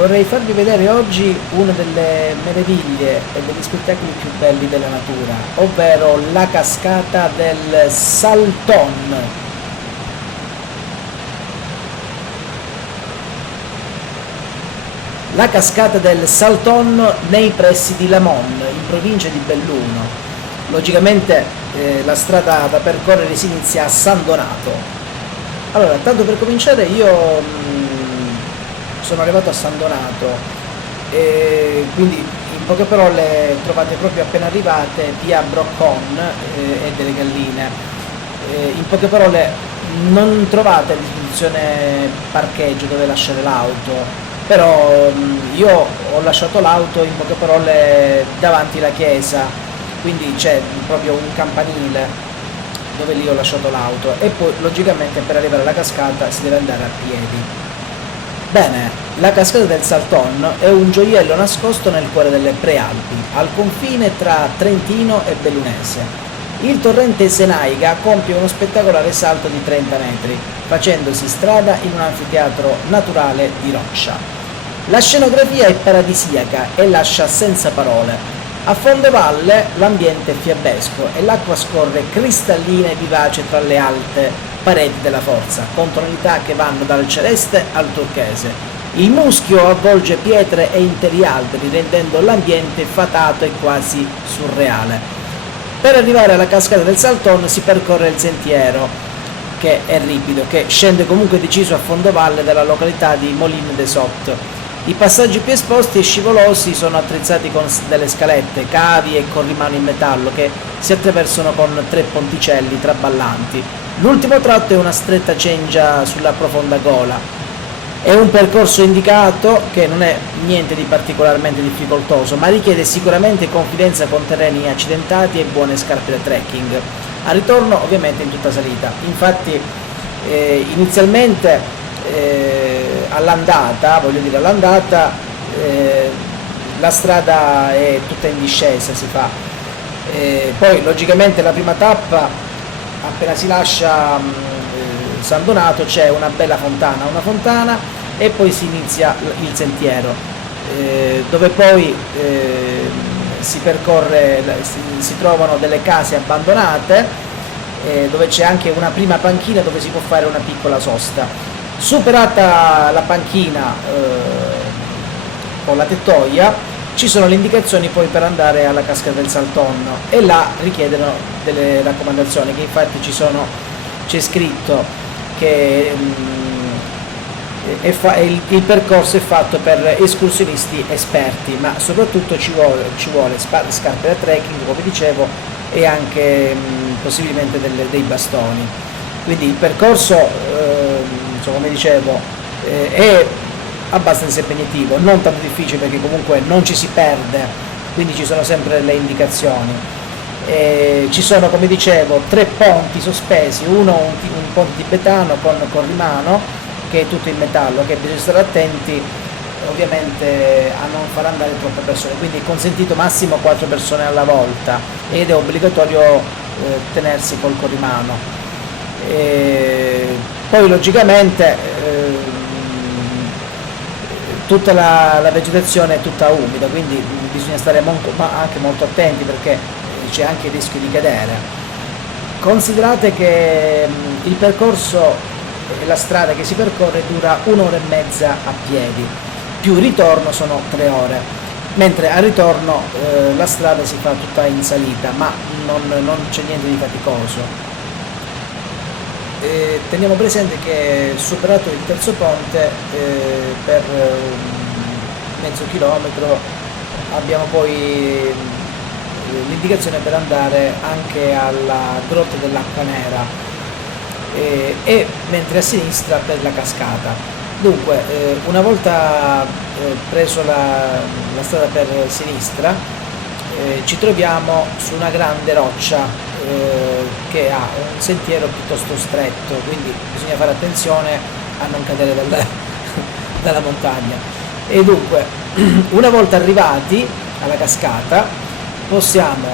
vorrei farvi vedere oggi una delle meraviglie e degli spettacoli più belli della natura, ovvero la cascata del Salton. La cascata del Salton nei pressi di Lamon, in provincia di Belluno. Logicamente la strada da percorrere si inizia a San Donato. Allora, tanto per cominciare io sono arrivato a San Donato e quindi in poche parole trovate proprio appena arrivate via Broccon e delle Galline. In poche parole non trovate a disposizione parcheggio dove lasciare l'auto, però io ho lasciato l'auto in poche parole davanti alla chiesa, quindi c'è proprio un campanile dove lì ho lasciato l'auto e poi logicamente per arrivare alla cascata si deve andare a piedi. Bene, la cascata del Salton è un gioiello nascosto nel cuore delle Prealpi, al confine tra Trentino e Bellunese. Il torrente Senaiga compie uno spettacolare salto di 30 metri, facendosi strada in un anfiteatro naturale di roccia. La scenografia è paradisiaca e lascia senza parole. A fondovalle l'ambiente è fiabesco e l'acqua scorre cristallina e vivace tra le alte pareti della Forza, con tonalità che vanno dal celeste al turchese. Il muschio avvolge pietre e interi alberi, rendendo l'ambiente fatato e quasi surreale. Per arrivare alla cascata del Salton si percorre il sentiero, che è ripido, che scende comunque deciso a fondovalle dalla località di Molin de Sot. I passaggi più esposti e scivolosi sono attrezzati con delle scalette, cavi e corrimano in metallo che si attraversano con 3 ponticelli traballanti. L'ultimo tratto è una stretta cengia sulla profonda gola. È un percorso indicato che non è niente di particolarmente difficoltoso, ma richiede sicuramente confidenza con terreni accidentati e buone scarpe da trekking. A ritorno ovviamente in tutta salita. Infatti inizialmente all'andata, la strada è tutta in discesa, si fa. Poi logicamente la prima tappa, appena si lascia San Donato, c'è una bella fontana e poi si inizia il sentiero, dove poi si percorre, si trovano delle case abbandonate, dove c'è anche una prima panchina dove si può fare una piccola sosta. Superata la panchina con la tettoia, ci sono le indicazioni poi per andare alla cascata del Salton e là richiedono delle raccomandazioni, che infatti c'è scritto che il percorso è fatto per escursionisti esperti, ma soprattutto ci vuole scarpe da trekking, come dicevo, e anche possibilmente dei bastoni. Quindi il percorso come dicevo è abbastanza impegnativo, non tanto difficile perché comunque non ci si perde, quindi ci sono sempre le indicazioni. Ci sono, come dicevo, 3 ponti sospesi, uno un ponte tibetano con corrimano che è tutto in metallo, che bisogna stare attenti ovviamente a non far andare troppe persone, quindi è consentito massimo 4 persone alla volta ed è obbligatorio tenersi col corrimano. Poi logicamente tutta la vegetazione è tutta umida, quindi bisogna stare anche molto attenti perché c'è anche il rischio di cadere. Considerate che il percorso e la strada che si percorre dura 1 ora e mezza a piedi, più il ritorno sono 3 ore, mentre al ritorno la strada si fa tutta in salita, ma non c'è niente di faticoso. Teniamo presente che superato il terzo ponte per mezzo chilometro abbiamo poi l'indicazione per andare anche alla grotta dell'Acqua Nera e mentre a sinistra per la cascata. Dunque una volta preso la strada per sinistra ci troviamo su una grande roccia che ha un sentiero piuttosto stretto, quindi bisogna fare attenzione a non cadere dalla montagna. E dunque una volta arrivati alla cascata possiamo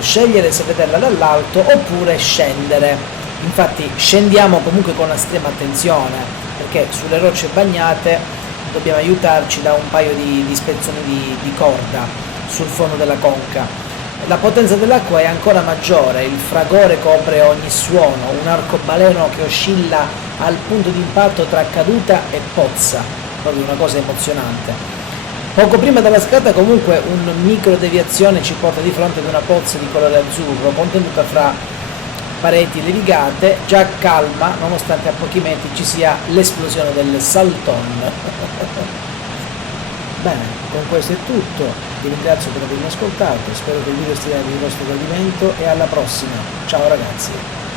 scegliere se vederla dall'alto oppure scendere. Infatti scendiamo comunque con estrema attenzione perché sulle rocce bagnate dobbiamo aiutarci da un paio di spezzoni di corda sul fondo della conca. La potenza dell'acqua è ancora maggiore, il fragore copre ogni suono, un arcobaleno che oscilla al punto di impatto tra caduta e pozza, proprio una cosa emozionante. Poco prima della scata comunque un micro deviazione ci porta di fronte ad una pozza di colore azzurro contenuta fra pareti levigate, già calma nonostante a pochi metri ci sia l'esplosione del Salton. Bene, con questo è tutto, vi ringrazio per avermi ascoltato, spero che il video sia di vostro gradimento e alla prossima, ciao ragazzi!